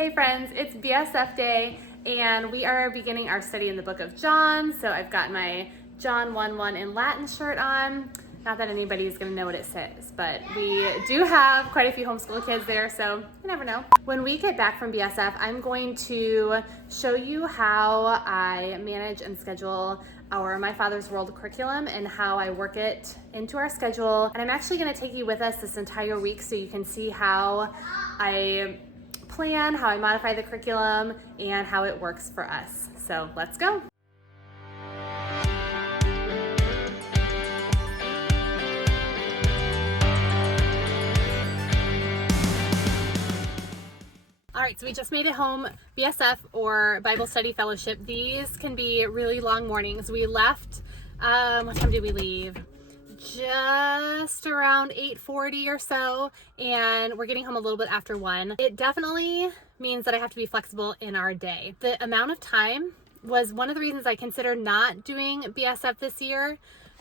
Hey friends, it's BSF Day and we are beginning our study in the book of John. So I've got my John 1:1 in Latin shirt on. Not that anybody's gonna know what it says, but we do have quite a few homeschool kids there, so you never know. When we get back from BSF, I'm going to show you how I manage and schedule our My Father's World curriculum and how I work it into our schedule. And I'm actually gonna take you with us this entire week so you can see how I plan, how I modify the curriculum, and how it works for us. So let's go. All right, so we just made it home. BSF or Bible Study Fellowship, these can be really long mornings. We left, what time did we leave? Just around 8:40 or so, and we're getting home a little bit after 1. It definitely means that I have to be flexible in our day. The amount of time was one of the reasons I considered not doing BSF this year,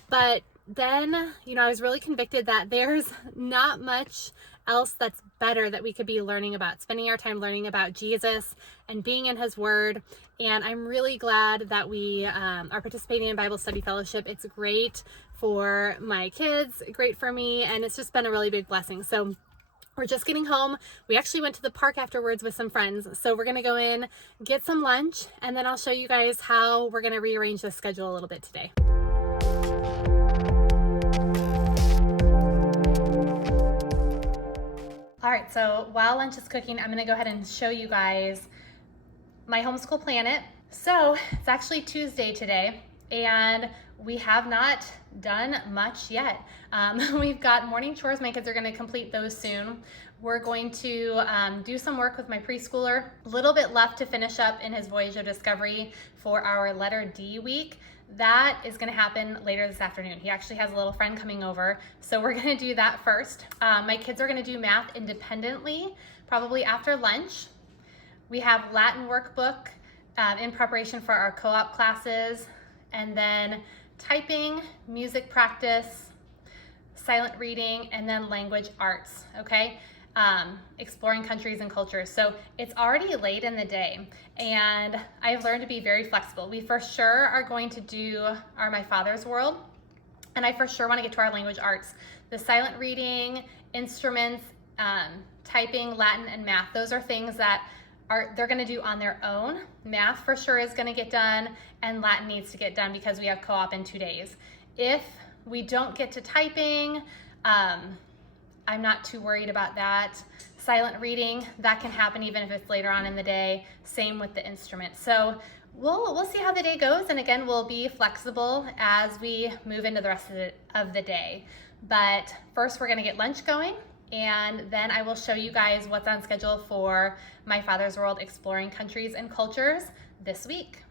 but then, I was really convicted that there's not much else that's better that we could be learning about, spending our time learning about Jesus and being in his word. And I'm really glad that we are participating in Bible Study Fellowship. It's great for my kids, great for me, and it's just been a really big blessing. So we're just getting home. We actually went to the park afterwards with some friends. So we're gonna go in, get some lunch, and then I'll show you guys how we're gonna rearrange the schedule a little bit today. All right, so while lunch is cooking, I'm gonna go ahead and show you guys my Homeschool Planet. So it's actually Tuesday today, and we have not done much yet. We've got morning chores. My kids are gonna complete those soon. We're going to do some work with my preschooler. A little bit left to finish up in his Voyage of Discovery for our letter D week. That is gonna happen later this afternoon. He actually has a little friend coming over, so we're gonna do that first. My kids are gonna do math independently, probably after lunch. We have Latin workbook in preparation for our co-op classes, and then typing, music practice, silent reading, and then language arts, okay? Exploring countries and cultures. So it's already late in the day, and I've learned to be very flexible. We for sure are going to do our My Father's World, and I for sure want to get to our language arts. The silent reading, instruments, typing, Latin, and math. Those are things that they're going to do on their own. Math for sure is going to get done, and Latin needs to get done because we have co-op in 2 days. If we don't get to typing, I'm not too worried about that. Silent reading, that can happen even if it's later on in the day. Same with the instrument. So we'll see how the day goes, and again, we'll be flexible as we move into the rest of the day. But first, we're gonna get lunch going, and then I will show you guys what's on schedule for My Father's World Exploring Countries and Cultures this week.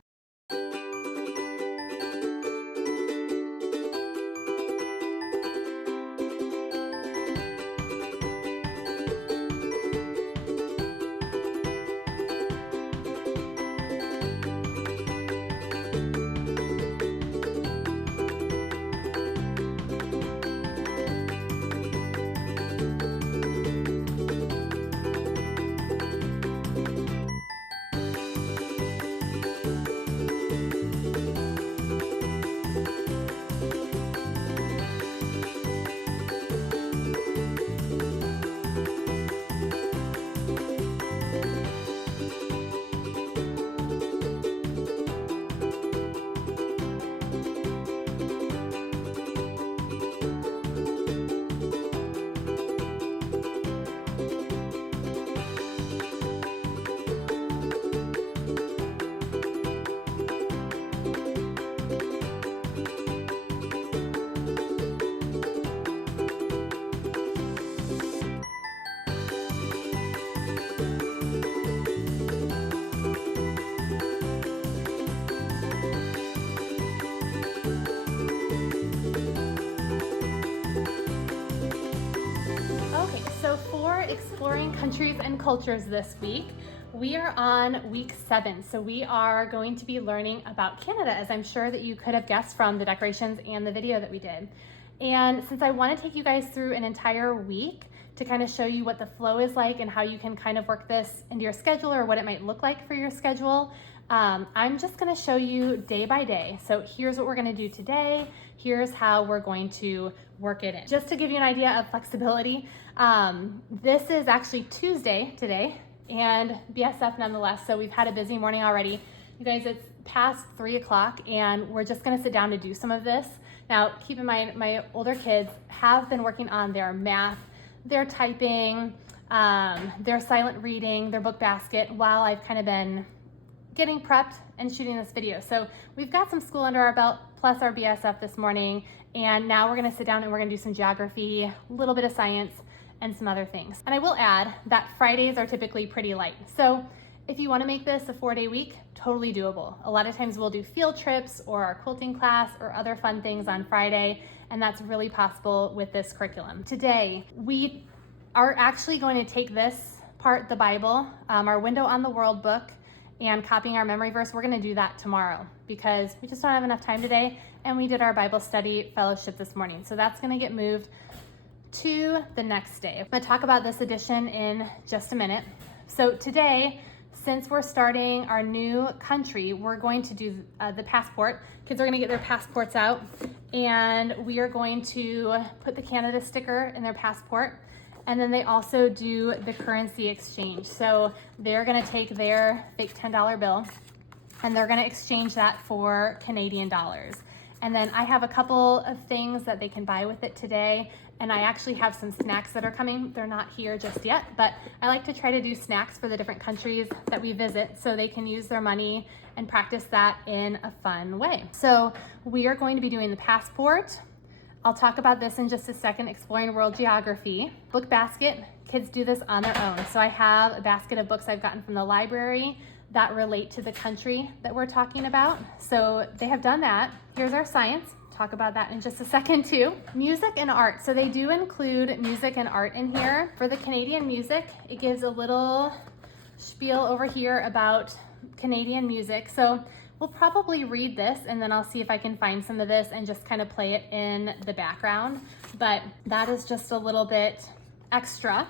Exploring countries and cultures this week. We are on week 7, so we are going to be learning about Canada, as I'm sure that you could have guessed from the decorations and the video that we did. And since I want to take you guys through an entire week to kind of show you what the flow is like and how you can kind of work this into your schedule or what it might look like for your schedule. I'm just gonna show you day by day. So here's what we're gonna do today. Here's how we're going to work it in. Just to give you an idea of flexibility, this is actually Tuesday today and BSF nonetheless. So we've had a busy morning already. You guys, it's past 3 o'clock and we're just gonna sit down to do some of this. Now, keep in mind, my older kids have been working on their math, their typing, their silent reading, their book basket, while I've kind of been getting prepped and shooting this video. So we've got some school under our belt, plus our BSF this morning, and now we're gonna sit down and we're gonna do some geography, a little bit of science, and some other things. And I will add that Fridays are typically pretty light. So if you wanna make this a 4-day week, totally doable. A lot of times we'll do field trips or our quilting class or other fun things on Friday, and that's really possible with this curriculum. Today, we are actually going to take this part, the Bible, our Window on the World book, and copying our memory verse. We're gonna do that tomorrow because we just don't have enough time today, and we did our Bible study fellowship this morning. So that's gonna get moved to the next day. I'm gonna talk about this edition in just a minute. So today, since we're starting our new country, we're going to do the passport. Kids are gonna get their passports out, and we are going to put the Canada sticker in their passport. And then they also do the currency exchange. So they're gonna take their fake $10 bill and they're gonna exchange that for Canadian dollars. And then I have a couple of things that they can buy with it today. And I actually have some snacks that are coming. They're not here just yet, but I like to try to do snacks for the different countries that we visit so they can use their money and practice that in a fun way. So we are going to be doing the passport. I'll talk about this in just a second, exploring world geography. Book basket, kids do this on their own. So I have a basket of books I've gotten from the library that relate to the country that we're talking about. So they have done that. Here's our science. Talk about that in just a second too. Music and art. So they do include music and art in here. For the Canadian music, it gives a little spiel over here about Canadian music. So we'll probably read this and then I'll see if I can find some of this and just kind of play it in the background. But that is just a little bit extra.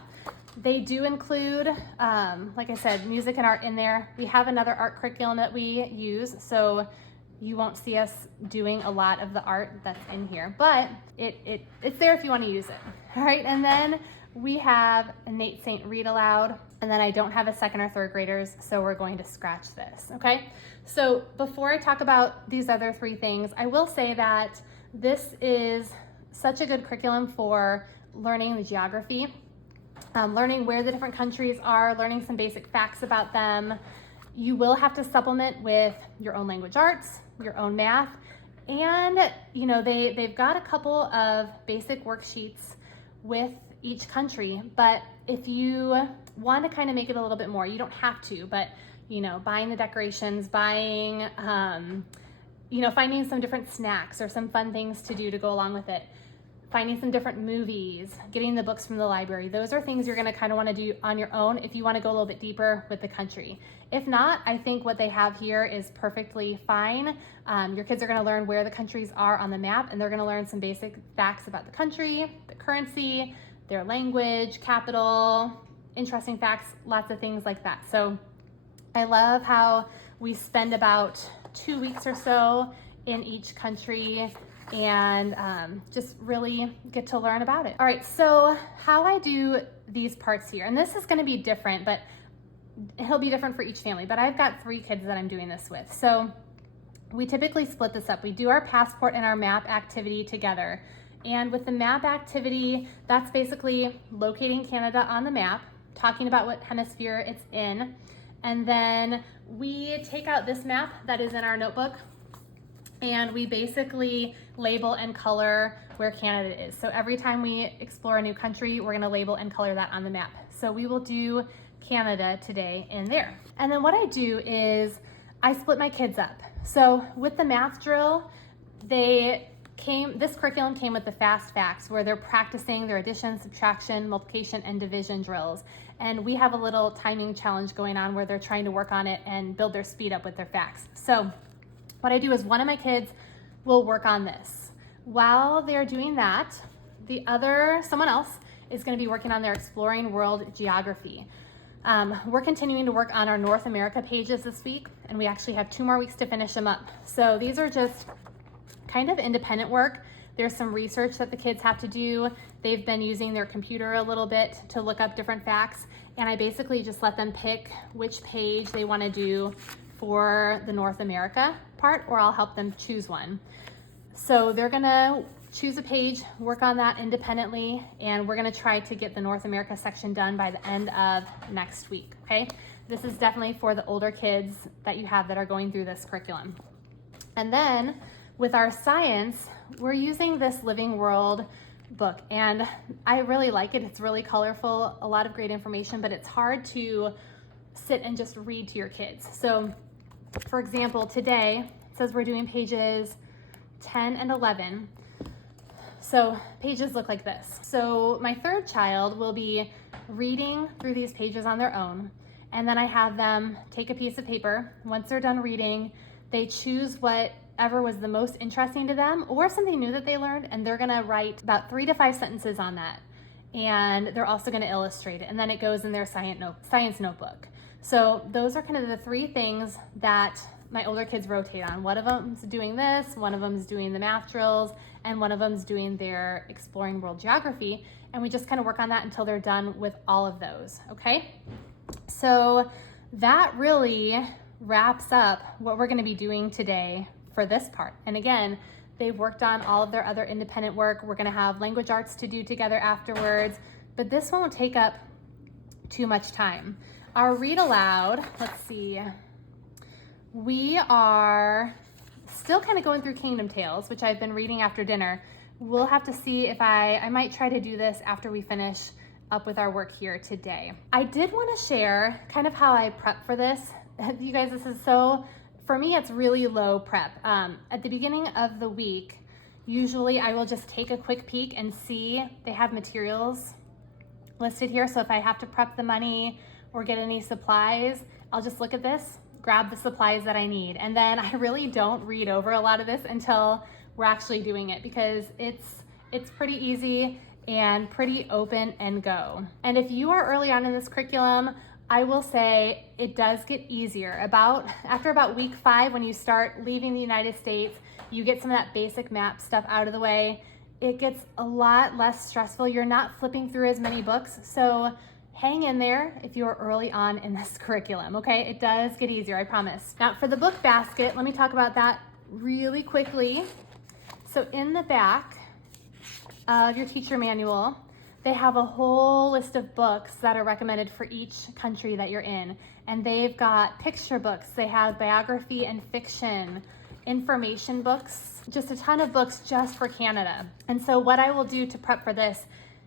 They do include, like I said, music and art in there. We have another art curriculum that we use, so you won't see us doing a lot of the art that's in here, but it's there if you want to use it. All right, and then we have a Nate Saint read aloud, and then I don't have a 2nd or 3rd graders, so we're going to scratch this, okay? So before I talk about these other 3 things, I will say that this is such a good curriculum for learning the geography, learning where the different countries are, learning some basic facts about them. You will have to supplement with your own language arts, your own math, and you know they've got a couple of basic worksheets with each country, but if you want to kind of make it a little bit more, you don't have to, but you know, buying the decorations, buying, you know, finding some different snacks or some fun things to do to go along with it, finding some different movies, getting the books from the library. Those are things you're gonna kind of wanna do on your own if you wanna go a little bit deeper with the country. If not, I think what they have here is perfectly fine. Your kids are gonna learn where the countries are on the map, and they're gonna learn some basic facts about the country, the currency, their language, capital, interesting facts, lots of things like that. So I love how we spend about 2 weeks or so in each country and just really get to learn about it. All right, so how I do these parts here, and this is gonna be different, but it'll be different for each family, but I've got 3 kids that I'm doing this with. So we typically split this up. We do our passport and our map activity together. And with the map activity, that's basically locating Canada on the map, talking about what hemisphere it's in, and then we take out this map that is in our notebook and we basically label and color where Canada is. So every time we explore a new country, we're gonna label and color that on the map. So we will do Canada today in there. And then what I do is I split my kids up. So with the math drill, this curriculum came with the fast facts where they're practicing their addition, subtraction, multiplication, and division drills. And we have a little timing challenge going on where they're trying to work on it and build their speed up with their facts. So what I do is one of my kids will work on this. While they're doing that, someone else is going to be working on their Exploring World Geography. We're continuing to work on our North America pages this week, and we actually have 2 more weeks to finish them up. So these are just kind of independent work. There's some research that the kids have to do. They've been using their computer a little bit to look up different facts, and I basically just let them pick which page they want to do for the North America part, or I'll help them choose one. So they're gonna choose a page, work on that independently, and we're gonna try to get the North America section done by the end of next week, okay? This is definitely for the older kids that you have that are going through this curriculum. And then with our science, we're using this Living World book, and I really like it. It's really colorful, a lot of great information, but it's hard to sit and just read to your kids. So for example, today it says we're doing pages 10 and 11. So pages look like this. So my 3rd child will be reading through these pages on their own, and then I have them take a piece of paper. Once they're done reading, they choose whatever was the most interesting to them or something new that they learned, and they're gonna write about 3 to 5 sentences on that. And they're also gonna illustrate it, and then it goes in their science notebook. So those are kind of the 3 things that my older kids rotate on. One of them's doing this, one of them's doing the math drills, and one of them's doing their Exploring World Geography. And we just kind of work on that until they're done with all of those, okay? So that really wraps up what we're gonna be doing today for this part. And again, they've worked on all of their other independent work. We're gonna have language arts to do together afterwards, but this won't take up too much time. Our read aloud, let's see, we are still kind of going through Kingdom Tales, which I've been reading after dinner. We'll have to see if I might try to do this after we finish up with our work here today. I did want to share kind of how I prep for this. You guys, this is so, for me, it's really low prep. At the beginning of the week, usually I will just take a quick peek and see they have materials listed here. So if I have to prep the money or get any supplies, I'll just look at this, grab the supplies that I need. And then I really don't read over a lot of this until we're actually doing it, because it's pretty easy and pretty open and go. And if you are early on in this curriculum, I will say it does get easier. After about week 5, when you start leaving the United States, you get some of that basic map stuff out of the way. It gets a lot less stressful. You're not flipping through as many books. So hang in there if you're early on in this curriculum, okay? It does get easier, I promise. Now for the book basket, let me talk about that really quickly. So in the back of your teacher manual, they have a whole list of books that are recommended for each country that you're in. And they've got picture books, they have biography and fiction, information books, just a ton of books just for Canada. And so what I will do to prep for this,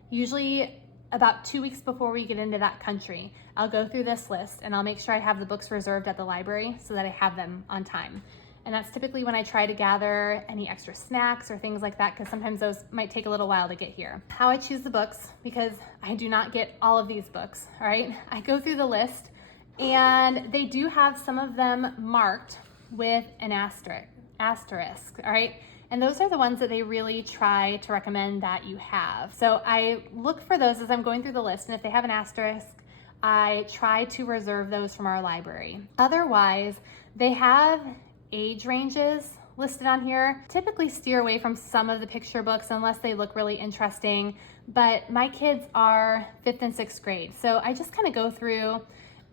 usually about 2 weeks before we get into that country, I'll go through this list and I'll make sure I have the books reserved at the library so that I have them on time. And that's typically when I try to gather any extra snacks or things like that, because sometimes those might take a little while to get here. How I choose the books, because I do not get all of these books, all right? I go through the list and they do have some of them marked with an asterisk, all right? And those are the ones that they really try to recommend that you have. So I look for those as I'm going through the list, and if they have an asterisk, I try to reserve those from our library. Otherwise, they have age ranges listed on here. Typically steer away from some of the picture books unless they look really interesting, but my kids are 5th and 6th grade. So I just kind of go through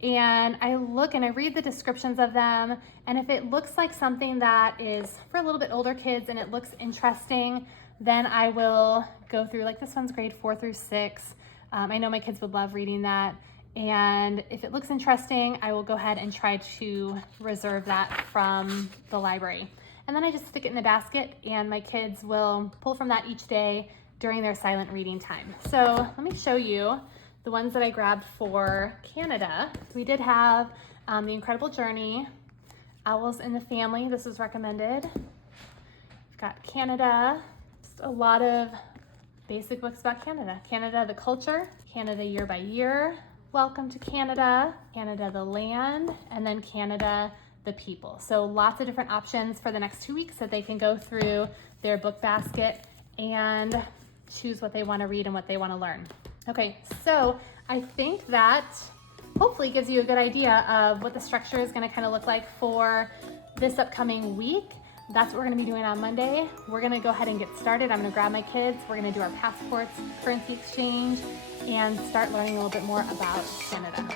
and I look and I read the descriptions of them, and if it looks like something that is for a little bit older kids and it looks interesting, then I will go through, like this one's grade 4 through 6. I know my kids would love reading that. And if it looks interesting, I will go ahead and try to reserve that from the library. And then I just stick it in a basket, and my kids will pull from that each day during their silent reading time. So let me show you the ones that I grabbed for Canada. We did have The Incredible Journey, Owls in the Family. This was recommended. We've got Canada, just a lot of basic books about Canada. Canada, the Culture, Canada Year by Year, Welcome to Canada, Canada the Land, and then Canada the People. So lots of different options for the next 2 weeks that they can go through their book basket and choose what they want to read and what they want to learn. Okay, so I think that hopefully gives you a good idea of what the structure is gonna kind of look like for this upcoming week. That's what we're gonna be doing on Monday. We're gonna go ahead and get started. I'm gonna grab my kids. We're gonna do our passports, currency exchange, and start learning a little bit more about Canada.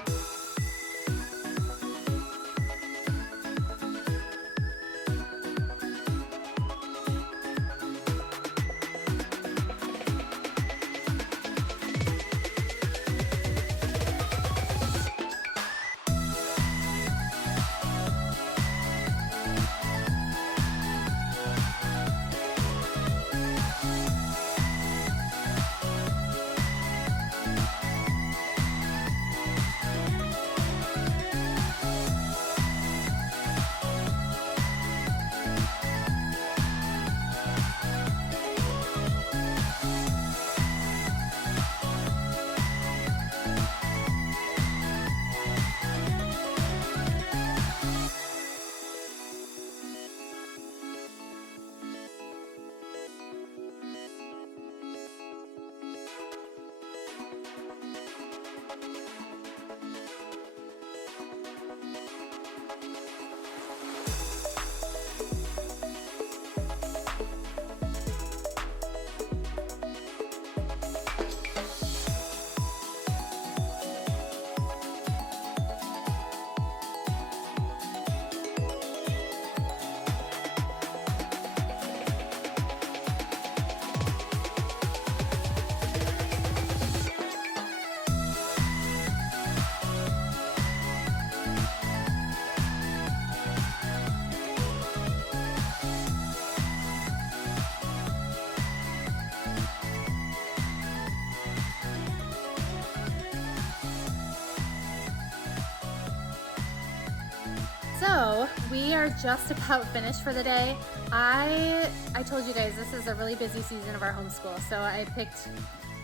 So we are just about finished for the day. I told you guys this is a really busy season of our homeschool, so I picked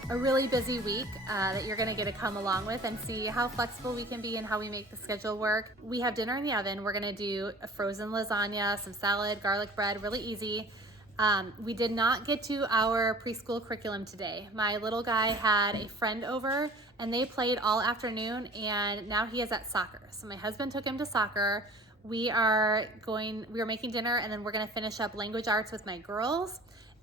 a really busy week that you're gonna get to come along with and see how flexible we can be and how we make the schedule work. We have dinner in the oven. We're gonna do a frozen lasagna, some salad, garlic bread, really easy. We did not get to our preschool curriculum today. My little guy had a friend over and they played all afternoon, and now he is at soccer. So my husband took him to soccer. We are making dinner, and then we're gonna finish up language arts with my girls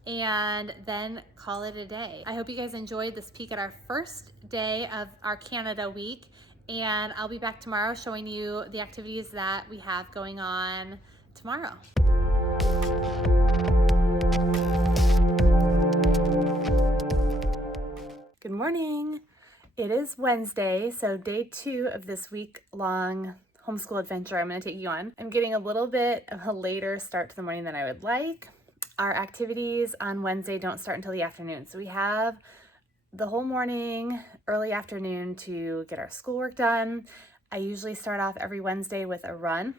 and then call it a day. I hope you guys enjoyed this peek at our first day of our Canada week, and I'll be back tomorrow showing you the activities that we have going on tomorrow. Good morning. It is Wednesday, so day 2 of this week-long homeschool adventure I'm going to take you on. I'm getting a little bit of a later start to the morning than I would like. Our activities on Wednesday don't start until the afternoon, so we have the whole morning, early afternoon to get our schoolwork done. I usually start off every Wednesday with a run,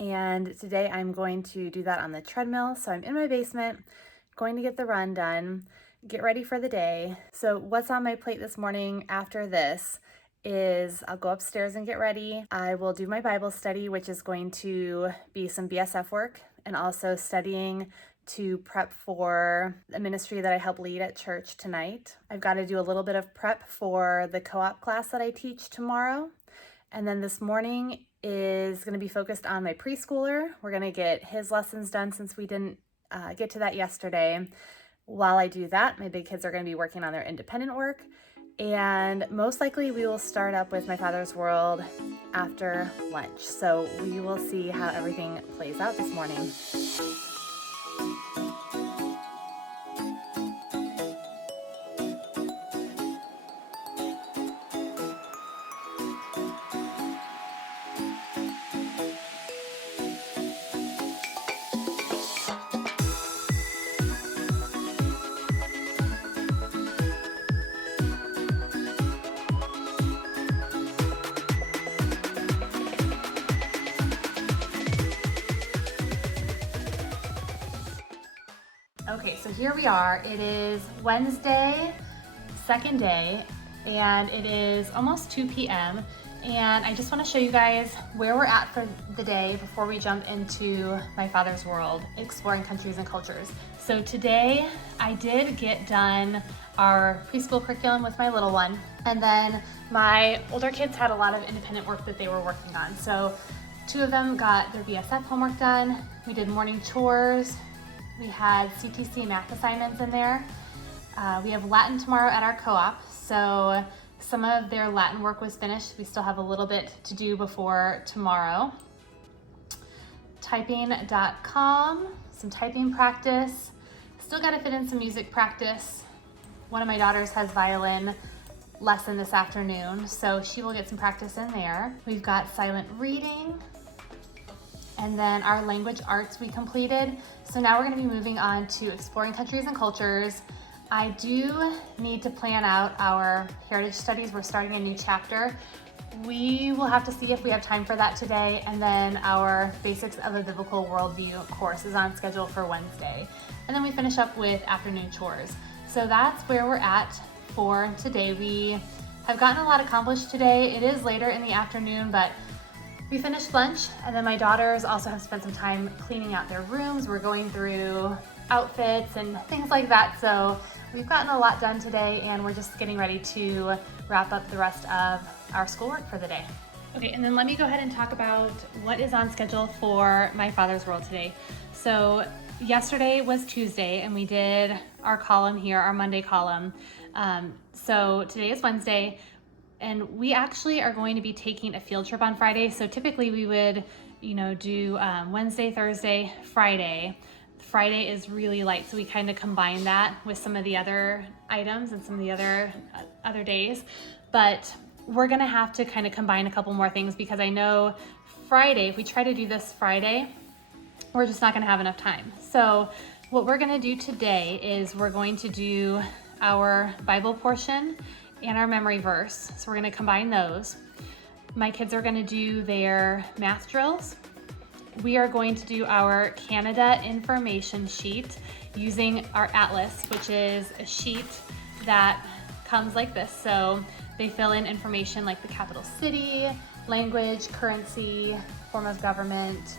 and today I'm going to do that on the treadmill. So I'm in my basement, going to get the run done, get ready for the day. So what's on my plate this morning after this is I'll go upstairs and get ready. I will do my Bible study, which is going to be some BSF work and also studying to prep for a ministry that I help lead at church tonight. I've got to do a little bit of prep for the co-op class that I teach tomorrow. And then this morning is going to be focused on my preschooler. We're going to get his lessons done since we didn't get to that yesterday. While I do that, my big kids are going to be working on their independent work. And most likely we will start up with My Father's World after lunch. So we will see how everything plays out this morning. Okay, so here we are. It is Wednesday, second day, and it is almost 2 p.m. and I just want to show you guys where we're at for the day before we jump into my father's world, exploring countries and cultures. So today I did get done our preschool curriculum with my little one, and then my older kids had a lot of independent work that they were working on. So 2 of them got their BSF homework done. We did morning chores. We had CTC math assignments in there. We have Latin tomorrow at our co-op, so some of their Latin work was finished. We still have a little bit to do before tomorrow. Typing.com, some typing practice. Still got to fit in some music practice. One of my daughters has violin lesson this afternoon, so she will get some practice in there. We've got silent reading, and then our language arts we completed. So now we're going to be moving on to exploring countries and cultures. I do need to plan out our heritage studies. We're starting a new chapter. We will have to see if we have time for that today, and then our basics of a biblical worldview course is on schedule for Wednesday. And then we finish up with afternoon chores. So that's where we're at for today. We have gotten a lot accomplished today. It is later in the afternoon, but we finished lunch, and then my daughters also have spent some time cleaning out their rooms. We're going through outfits and things like that. So we've gotten a lot done today, and we're just getting ready to wrap up the rest of our schoolwork for the day. Okay, and then let me go ahead and talk about what is on schedule for my father's world today. So yesterday was Tuesday, and we did our column here, our Monday column. So today is Wednesday, and we actually are going to be taking a field trip on Friday. So typically we would, do Wednesday, Thursday, Friday. Friday is really light, so we kind of combine that with some of the other items and some of the other days. But we're gonna have to kind of combine a couple more things, because I know Friday, if we try to do this Friday, we're just not gonna have enough time. So what we're gonna do today is we're going to do our Bible portion and our memory verse. So we're gonna combine those. My kids are gonna do their math drills. We are going to do our Canada information sheet using our atlas, which is a sheet that comes like this. So they fill in information like the capital city, language, currency, form of government,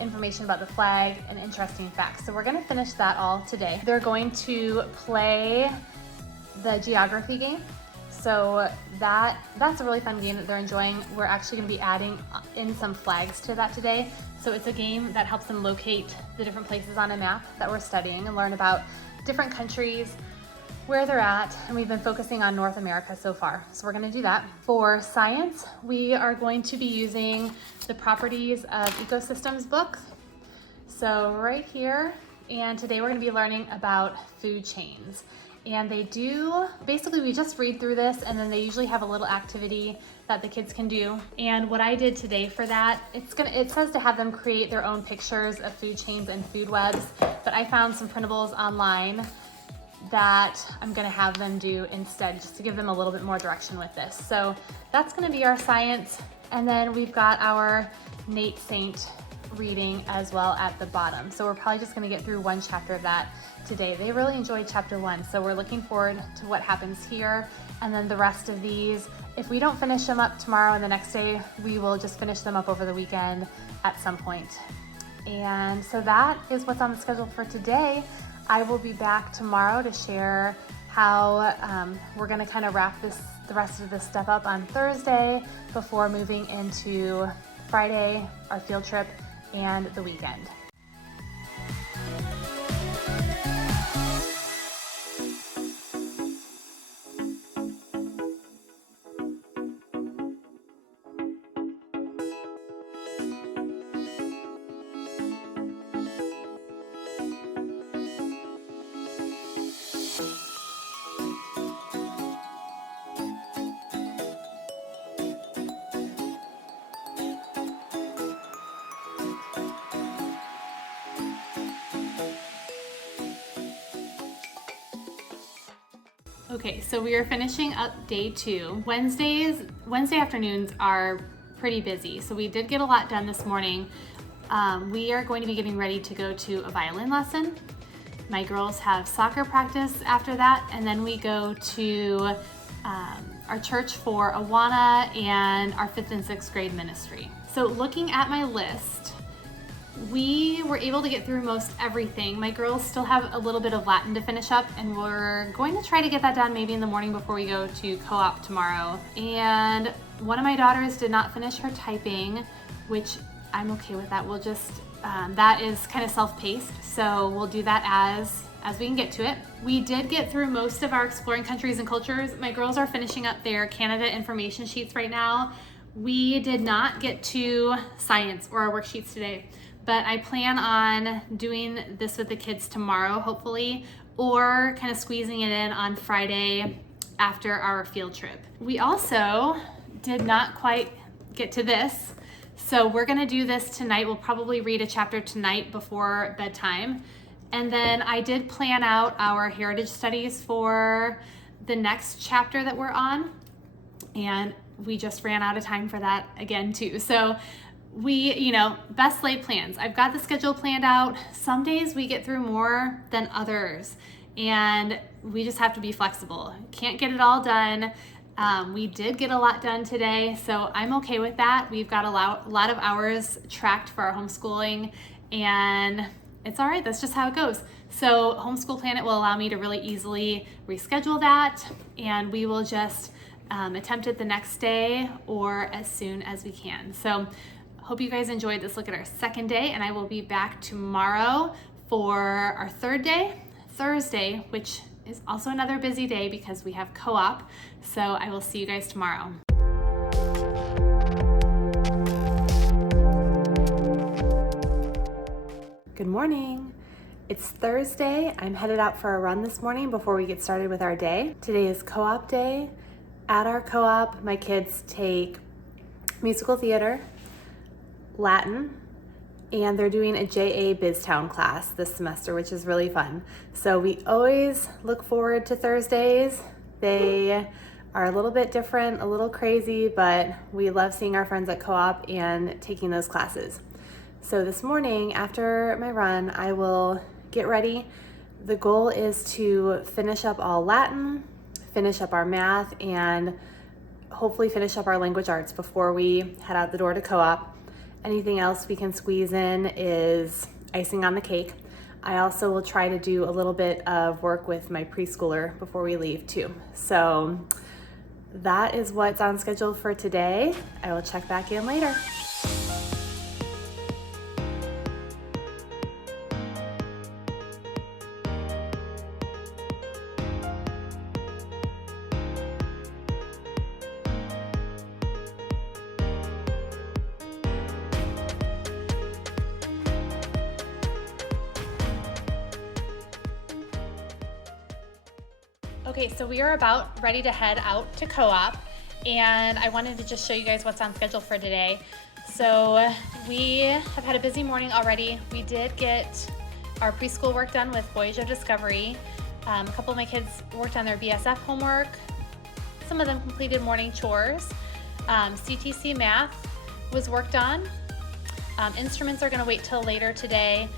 information about the flag, and interesting facts. So we're gonna finish that all today. They're going to play the geography game. So that's a really fun game that they're enjoying. We're actually gonna be adding in some flags to that today. So it's a game that helps them locate the different places on a map that we're studying and learn about different countries, where they're at, and we've been focusing on North America so far. So we're gonna do that. For science, we are going to be using the Properties of Ecosystems book. So right here, and today we're gonna be learning about food chains. And they do, basically we just read through this, and then they usually have a little activity that the kids can do. And what I did today for that, it says to have them create their own pictures of food chains and food webs, but I found some printables online that I'm gonna have them do instead, just to give them a little bit more direction with this. So that's gonna be our science. And then we've got our Nate Saint reading as well at the bottom. So we're probably just gonna get through one chapter of that today. They really enjoyed chapter 1, so we're looking forward to what happens here. And then the rest of these, if we don't finish them up tomorrow and the next day, we will just finish them up over the weekend at some point. And so that is what's on the schedule for today. I will be back tomorrow to share how we're gonna kind of wrap the rest of this stuff up on Thursday before moving into Friday, our field trip, and the weekend. Okay, so we are finishing up day 2. Wednesday afternoons are pretty busy, so we did get a lot done this morning. We are going to be getting ready to go to a violin lesson. My girls have soccer practice after that, and then we go to our church for Awana and our 5th and 6th grade ministry. So looking at my list, we were able to get through most everything. My girls still have a little bit of Latin to finish up, and we're going to try to get that done maybe in the morning before we go to co-op tomorrow. And one of my daughters did not finish her typing, which I'm okay with that. We'll just, that is kind of self-paced, so we'll do that as we can get to it. We did get through most of our exploring countries and cultures. My girls are finishing up their Canada information sheets right now. We did not get to science or our worksheets today, but I plan on doing this with the kids tomorrow, hopefully, or kind of squeezing it in on Friday after our field trip. We also did not quite get to this, so we're gonna do this tonight. We'll probably read a chapter tonight before bedtime. And then I did plan out our heritage studies for the next chapter that we're on, and we just ran out of time for that again too. So we, best laid plans. I've got the schedule planned out. Some days we get through more than others, and we just have to be flexible. Can't get it all done. We did get a lot done today, so I'm okay with that. We've got a lot of hours tracked for our homeschooling, and it's all right. That's just how it goes. So Homeschool Planet will allow me to really easily reschedule that, and we will just attempt it the next day or as soon as we can. So hope you guys enjoyed this look at our second day, and I will be back tomorrow for our third day, Thursday, which is also another busy day because we have co-op. So I will see you guys tomorrow. Good morning. It's Thursday. I'm headed out for a run this morning before we get started with our day. Today is co-op day. At our co-op, my kids take musical theater, Latin, and they're doing a JA BizTown class this semester, which is really fun. So we always look forward to Thursdays. They are a little bit different, a little crazy, but we love seeing our friends at co-op and taking those classes. So this morning after my run, I will get ready. The goal is to finish up all Latin, finish up our math, and hopefully finish up our language arts before we head out the door to co-op. Anything else we can squeeze in is icing on the cake. I also will try to do a little bit of work with my preschooler before we leave too. So that is what's on schedule for today. I will check back in later. Okay, so we are about ready to head out to co-op, and I wanted to just show you guys what's on schedule for today. So we have had a busy morning already. We did get our preschool work done with Voyage of Discovery. A couple of my kids worked on their BSF homework. Some of them completed morning chores. CTC math was worked on. Instruments are gonna wait till later today.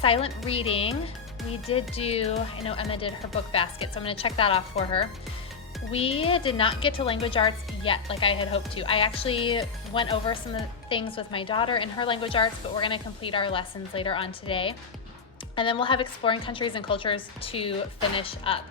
Silent reading. We did do, I know Emma did her book basket, so I'm gonna check that off for her. We did not get to language arts yet like I had hoped to. I actually went over some of the things with my daughter in her language arts, but we're gonna complete our lessons later on today. And then we'll have exploring countries and cultures to finish up.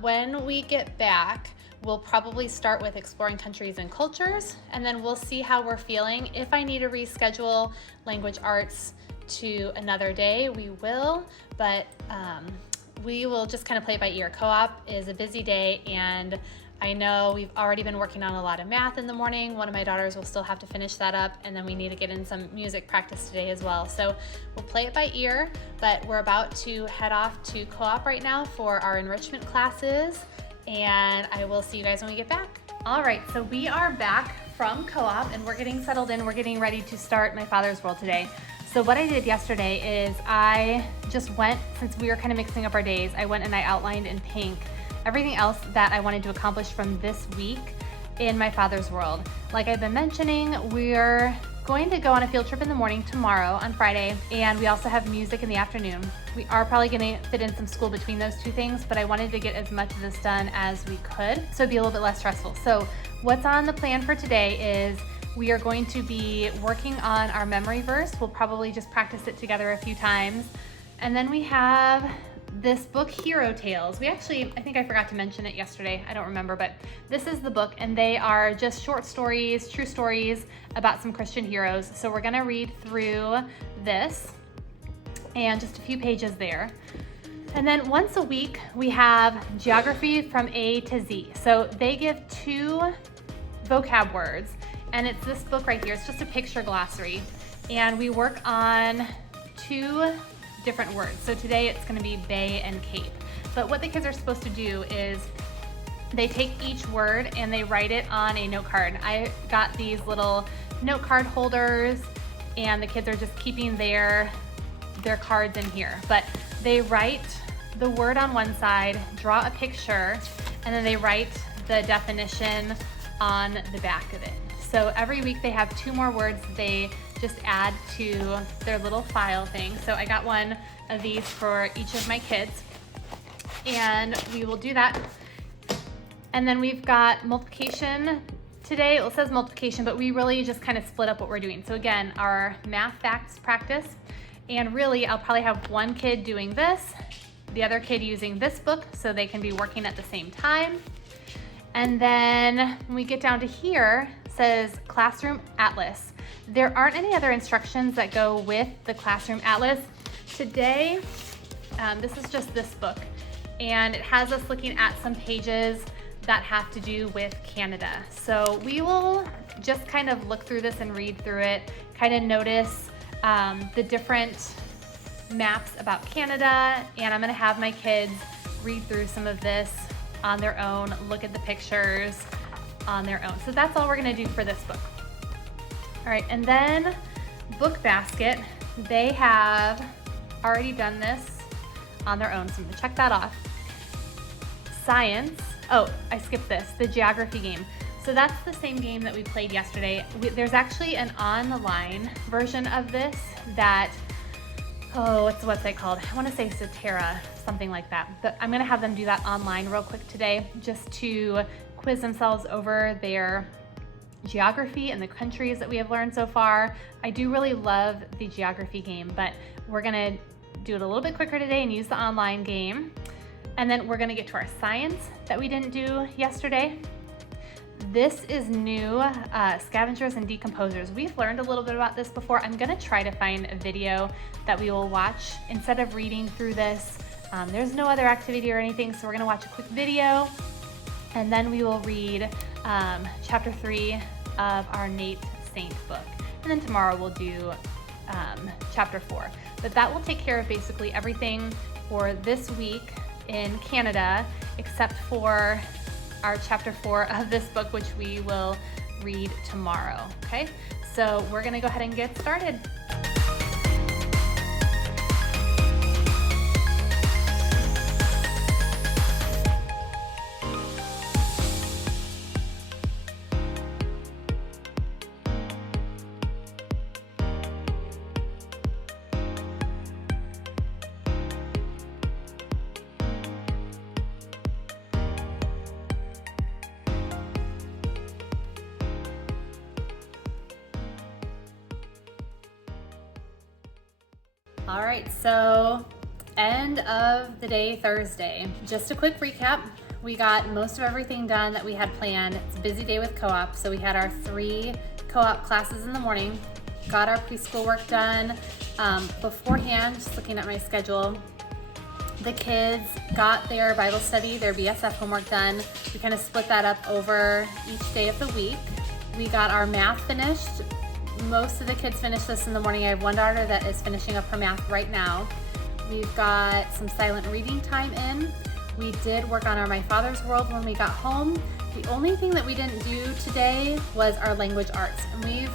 When we get back, we'll probably start with exploring countries and cultures, and then we'll see how we're feeling. If I need to reschedule language arts to another day, we will, but we will just kind of play it by ear. Co-op is a busy day, and I know we've already been working on a lot of math in the morning. One of my daughters will still have to finish that up, and then we need to get in some music practice today as well. So we'll play it by ear, but we're about to head off to co-op right now for our enrichment classes, and I will see you guys when we get back. All right, so we are back from co-op, and we're getting settled in. We're getting ready to start My Father's World today. So what I did yesterday is I just went, since we were kind of mixing up our days, I went and I outlined in pink everything else that I wanted to accomplish from this week in My Father's World. Like I've been mentioning, we're going to go on a field trip in the morning tomorrow on Friday, and we also have music in the afternoon. We are probably gonna fit in some school between those two things, but I wanted to get as much of this done as we could, so it'd be a little bit less stressful. So what's on the plan for today is we are going to be working on our memory verse. We'll probably just practice it together a few times. And then we have this book, Hero Tales. I think I forgot to mention it yesterday. I don't remember, but this is the book, and they are just short stories, true stories about some Christian heroes. So we're gonna read through this and just a few pages there. And then once a week, we have geography from A to Z. So they give 2 vocab words, and it's this book right here. It's just a picture glossary, and we work on 2 different words. So today it's gonna be bay and cape. But what the kids are supposed to do is they take each word and they write it on a note card. I got these little note card holders, and the kids are just keeping their cards in here. But they write the word on one side, draw a picture, and then they write the definition on the back of it. So every week they have 2 more words that they just add to their little file thing. So I got one of these for each of my kids, and we will do that. And then we've got multiplication today. It says multiplication, but we really just kind of split up what we're doing. So again, our math facts practice, and really I'll probably have one kid doing this, the other kid using this book so they can be working at the same time. And then when we get down to here, it says Classroom Atlas. There aren't any other instructions that go with the Classroom Atlas. Today, this is just this book, and it has us looking at some pages that have to do with Canada. So we will just kind of look through this and read through it, kind of notice the different maps about Canada, and I'm gonna have my kids read through some of this on their own, look at the pictures on their own. So that's all we're gonna do for this book. All right, and then Book Basket, they have already done this on their own, so I'm gonna check that off. Science, oh, I skipped this, the geography game. So that's the same game that we played yesterday. There's actually an online version of this that, what's the website called? I wanna say Satera, something like that. But I'm gonna have them do that online real quick today, just to quiz themselves over their geography and the countries that we have learned so far. I do really love the geography game, but we're gonna do it a little bit quicker today and use the online game. And then we're gonna get to our science that we didn't do yesterday. This is new, scavengers and decomposers. We've learned a little bit about this before. I'm gonna try to find a video that we will watch instead of reading through this. There's no other activity or anything, so we're gonna watch a quick video, and then we will read chapter 3 of our Nate Saint book. And then tomorrow we'll do chapter 4. But that will take care of basically everything for this week in Canada, except for our chapter 4 of this book, which we will read tomorrow, okay? So we're gonna go ahead and get started. All right, so end of the day Thursday. Just a quick recap. We got most of everything done that we had planned. It's a busy day with co-op, so we had our 3 co-op classes in the morning, got our preschool work done. Beforehand, just looking at my schedule, the kids got their Bible study, their BSF homework done. We kind of split that up over each day of the week. We got our math finished. Most of the kids finished this in the morning. I have one daughter that is finishing up her math right now. We've got some silent reading time in. We did work on our My Father's World when we got home. The only thing that we didn't do today was our language arts, and we've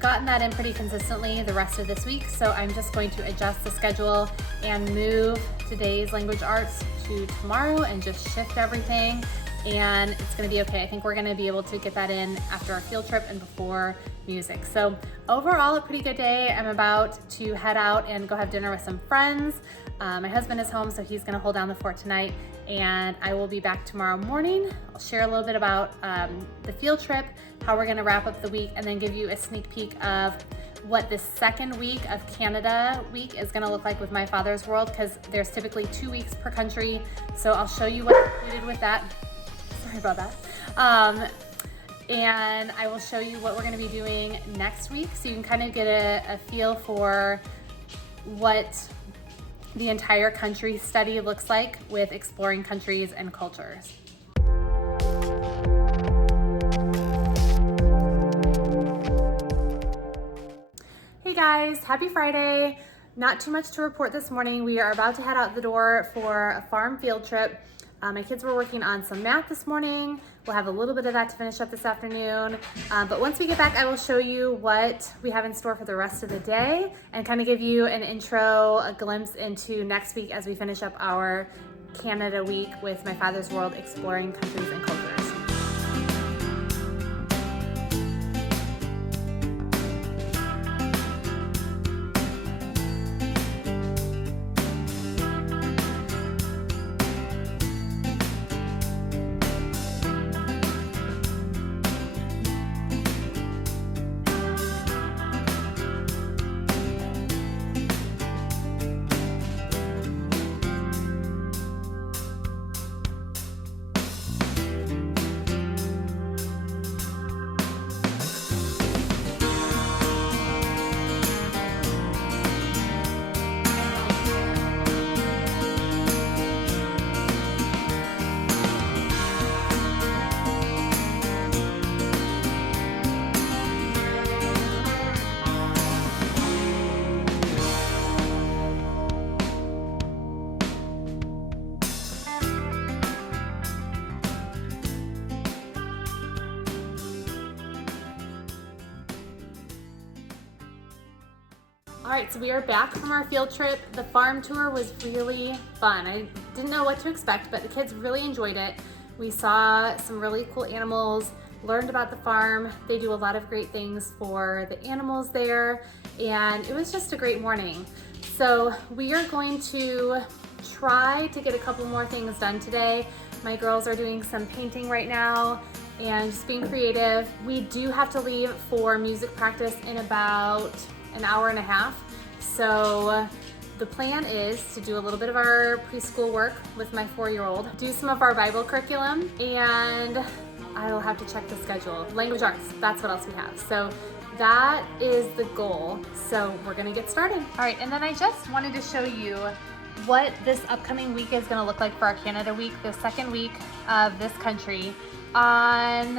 gotten that in pretty consistently the rest of this week, so I'm just going to adjust the schedule and move today's language arts to tomorrow and just shift everything and it's gonna be okay. I think we're gonna be able to get that in after our field trip and before music. So overall, a pretty good day. I'm about to head out and go have dinner with some friends. My husband is home, so he's gonna hold down the fort tonight, and I will be back tomorrow morning. I'll share a little bit about the field trip, how we're gonna wrap up the week, and then give you a sneak peek of what the second week of Canada week is gonna look like with My Father's World, because there's typically 2 weeks per country. So I'll show you what's included with that. Sorry about that. And I will show you what we're gonna be doing next week, so you can kind of get a feel for what the entire country study looks like with exploring countries and cultures. Hey guys, happy Friday. Not too much to report this morning. We are about to head out the door for a farm field trip. My kids were working on some math this morning. We'll have a little bit of that to finish up this afternoon. But once we get back, I will show you what we have in store for the rest of the day and kind of give you an intro, a glimpse into next week as we finish up our Canada week with My Father's World, exploring countries and cultures. All right, so we are back from our field trip. The farm tour was really fun. I didn't know what to expect, but the kids really enjoyed it. We saw some really cool animals, learned about the farm. They do a lot of great things for the animals there, and it was just a great morning. So we are going to try to get a couple more things done today. My girls are doing some painting right now and just being creative. We do have to leave for music practice in about an hour and a half. So the plan is to do a little bit of our preschool work with my 4-year-old, do some of our Bible curriculum, and I'll have to check the schedule. Language arts, that's what else we have. So that is the goal. So we're gonna get started. All right, and then I just wanted to show you what this upcoming week is gonna look like for our Canada week, the second week of this country. On,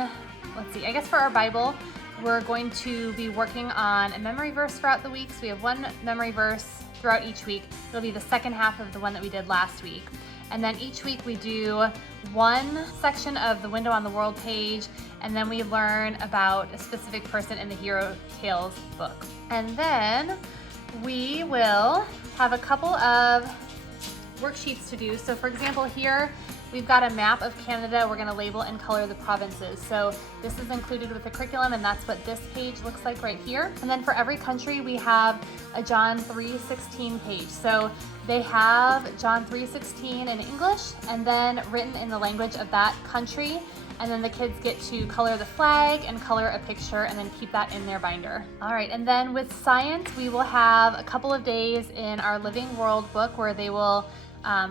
let's see, I guess for our Bible, we're going to be working on a memory verse throughout the week. So we have one memory verse throughout each week. It'll be the second half of the one that we did last week. And then each week we do one section of the Window on the World page, and then we learn about a specific person in the Hero Tales book. And then we will have a couple of worksheets to do. So for example, here we've got a map of Canada. We're gonna label and color the provinces. So this is included with the curriculum, and that's what this page looks like right here. And then for every country, we have a John 3:16 page. So they have John 3:16 in English and then written in the language of that country. And then the kids get to color the flag and color a picture and then keep that in their binder. All right, and then with science, we will have a couple of days in our Living World book where they will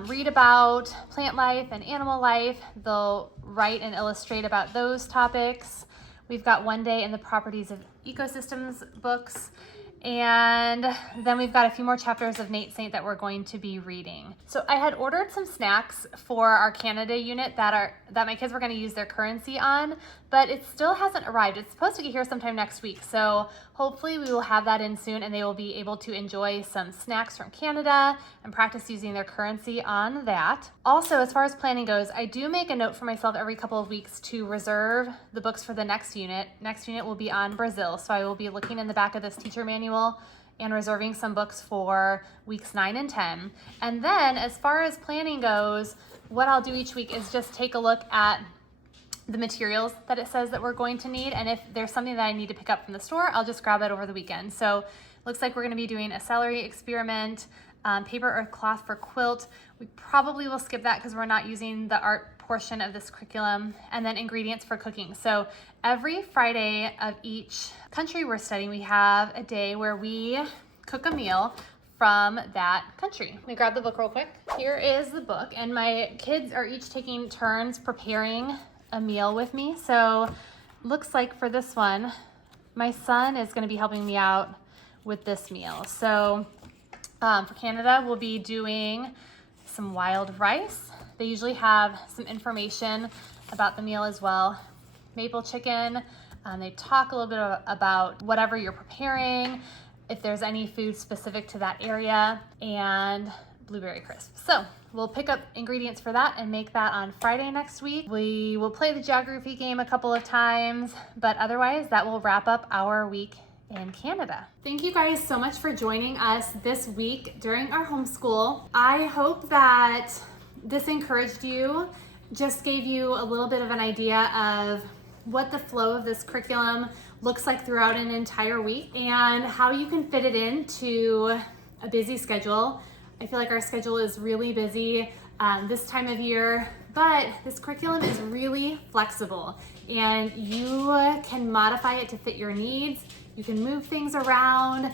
read about plant life and animal life. They'll write and illustrate about those topics. We've got one day in the Properties of Ecosystems books. And then we've got a few more chapters of Nate Saint that we're going to be reading. So I had ordered some snacks for our Canada unit that my kids were going to use their currency on, but it still hasn't arrived. It's supposed to get here sometime next week. So hopefully we will have that in soon and they will be able to enjoy some snacks from Canada and practice using their currency on that. Also, as far as planning goes, I do make a note for myself every couple of weeks to reserve the books for the next unit. Next unit will be on Brazil. So I will be looking in the back of this teacher manual and reserving some books for weeks 9 and 10. And then as far as planning goes, what I'll do each week is just take a look at the materials that it says that we're going to need. And if there's something that I need to pick up from the store, I'll just grab it over the weekend. So looks like we're gonna be doing a celery experiment, paper or cloth for quilt. We probably will skip that because we're not using the art portion of this curriculum, and then ingredients for cooking. So every Friday of each country we're studying, we have a day where we cook a meal from that country. Let me grab the book real quick. Here is the book, and my kids are each taking turns preparing a meal with me. So looks like for this one, my son is gonna be helping me out with this meal. So for Canada, we'll be doing some wild rice. They usually have some information about the meal as well. Maple chicken, they talk a little bit about whatever you're preparing, if there's any food specific to that area, and blueberry crisp. So we'll pick up ingredients for that and make that on Friday next week. We will play the geography game a couple of times, but otherwise that will wrap up our week in Canada. Thank you guys so much for joining us this week during our homeschool. I hope that this encouraged you, just gave you a little bit of an idea of what the flow of this curriculum looks like throughout an entire week and how you can fit it into a busy schedule. I feel like our schedule is really busy this time of year, but this curriculum is really flexible and you can modify it to fit your needs. You can move things around,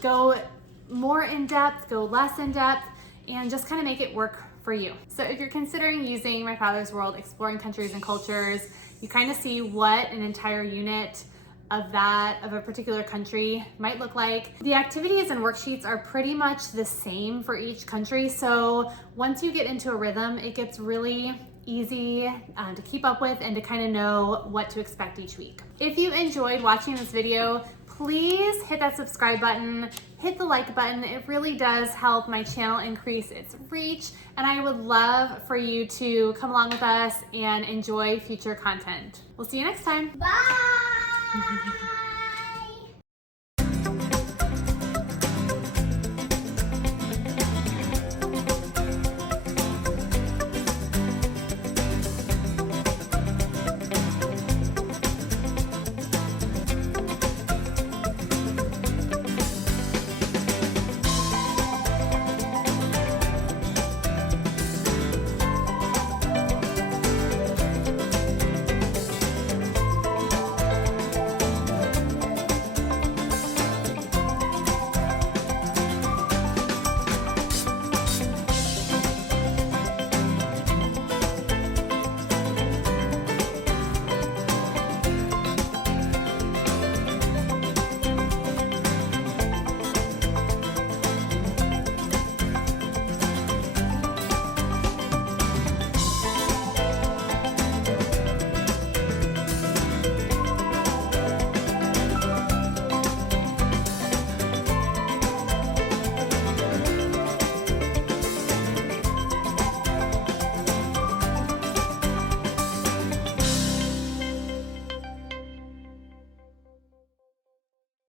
go more in depth, go less in depth, and just kind of make it work for you. So if you're considering using My Father's World, Exploring Countries and Cultures, you kind of see what an entire unit of a particular country might look like. The activities and worksheets are pretty much the same for each country. So once you get into a rhythm, it gets really easy to keep up with and to kind of know what to expect each week. If you enjoyed watching this video, please hit that subscribe button, hit the like button. It really does help my channel increase its reach, and I would love for you to come along with us and enjoy future content. We'll see you next time. Bye!